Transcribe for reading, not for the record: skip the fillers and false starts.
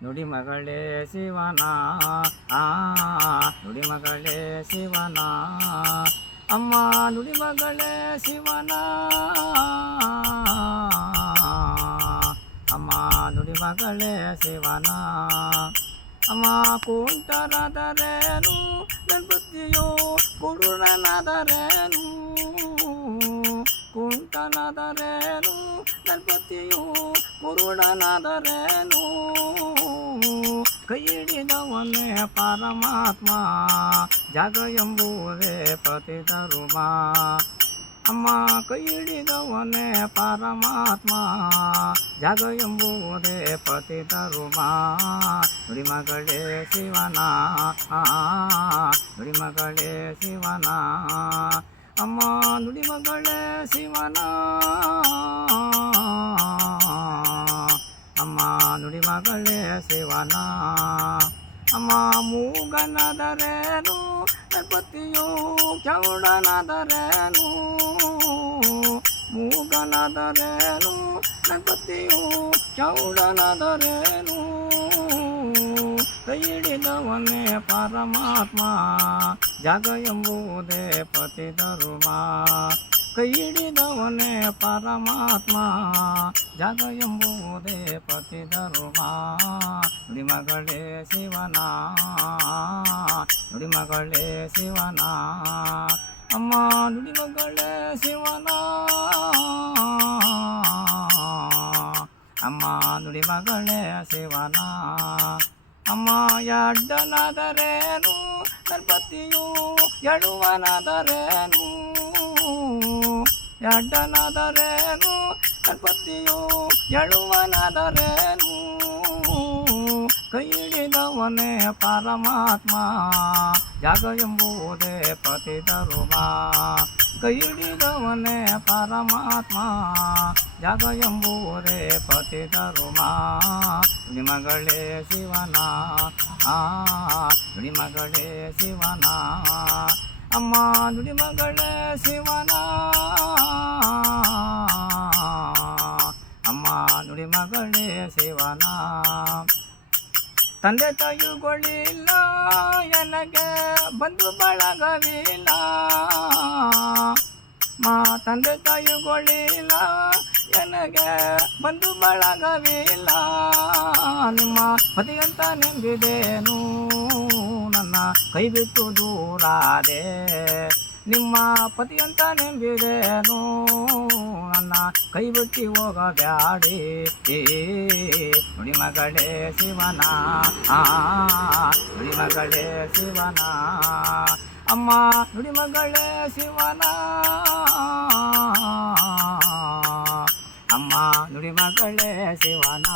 ನುಡಿ ಮಗಳೇ ಶಿವನ ಆ ನುಡಿ ಮಗಳೇ ಶಿವನ ಅಮ್ಮ ನುಡಿ ಮಗಳೇ ಶಿವನ ಅಮ್ಮ ನುಡಿ ಮಗಳೇ ಶಿವನ ಅಮ್ಮ ಕುಂಟರಾದರೇನು ಗಣಪತಿಯೋ ಕುರುಡನಾದರೇನು ಕುಂಟನಾದರೇನು ಗಣಪತಿಯು ಕುರುಡನಾದರೇನು ಕೈ ಹಿಡಿದವನೇ ಪರಮಾತ್ಮ ಜಾಗ ಎಂಬುವುದೇ ಪತಿಧರ್ಮ ಅಮ್ಮ ಕೈ ಹಿಡಿದವನೇ ಪರಮಾತ್ಮ ಜಾಗ ಎಂಬುವುದೇ ಪತಿಧರ್ಮ ನುಡಿ ಮಗಳೇ ಶಿವನ ನುಡಿ ಮಗಳೇ ಶಿವನ ಅಮ್ಮ ನುಡಿ ಮಗಳೇ ಶಿವನ ಅಮ್ಮ ನುಡಿ ಮಗಳೇ ಶಿವನ ಅಮ್ಮ ಮೂಗನಾದರೇನು ಗಣಪತಿಯು ಚೌಡನಾದರೇನು ಮೂಗನಾದರೇನು ಗಣಪತಿಯು ಚೌಡನಾದರೇನು ಕೈ ಹಿಡಿದವನೇ ಪರಮಾತ್ಮ ಜಾಗ ಎಂಬುವುದೇ ಪತಿಧರ್ಮ ಕೈ ಹಿಡಿದವನೇ ಪರಮಾತ್ಮ ಜಾಗ ಎಂಬುವುದೇ ಪತಿಧರ್ಮ ನುಡಿ ಮಗಳೇ ಶಿವನ ನುಡಿ ಮಗಳೇ ಶಿವನ ಅಮ್ಮ ನುಡಿ ಮಗಳೇ ಶಿವನ ಅಮ್ಮ ನುಡಿ ಮಗಳೇ ಶಿವನ ಅಮ್ಮ ಎಡ್ಡನಾದರೇನು ಗಣಪತಿಯು ಎಡುವನಾದರೇನು ಎಡ್ಡನಾದರೇನು ಗಣಪತಿಯು ಎಳುವನಾದರೇನು ಕೈ ಹಿಡಿದವನೇ ಪರಮಾತ್ಮ ಜಾಗ ಎಂಬುವುದೇ ಪತಿಧರ್ಮ ಕೈ ಹಿಡಿದವನೇ ಪರಮಾತ್ಮ ಜಾಗ ಎಂಬುವುದೇ ಪತಿಧರ್ಮ ನುಡಿ ಮಗಳೇ ಶಿವನ ನುಡಿ ಮಗಳೇ ಶಿವನ ಅಮ್ಮ ನುಡಿ ಮಗಳೇ ಶಿವನ ಅಮ್ಮ ನುಡಿ ಮಗಳೇ ಶಿವನ ತಂದೆ ತಾಯಿಗಳಿಲ್ಲ ನನಗೆ ಬಂಧು ಬಳಗವಿಲ್ಲ ತಂದೆ ತಾಯಿಗಳಿಲ್ಲ ನನಗೆ ಬಂಧು ಬಳಗವಿಲ್ಲ ನಿಮ್ಮ ಪತಿಯಂತ ನೆಂಬಿದೇನು ನನ್ನ ಕೈ ಬಿಟ್ಟು ದೂರಾದೆ ನಿಮ್ಮ ಪತಿಯಂತ ನೆಂಬಿದೇನು ನನ್ನ ಕೈ ಬಿಟ್ಟು ಹೋಗಬ್ಯಾಡಿ ನುಡಿ ಮಗಳೇ ಶಿವನ ನುಡಿ ಮಗಳೇ ಶಿವನ ಅಮ್ಮ ನುಡಿ ಮಗಳೇ ಶಿವನ ಅಮ್ಮ ನುಡಿ ಮಗಳೇ ಶಿವನ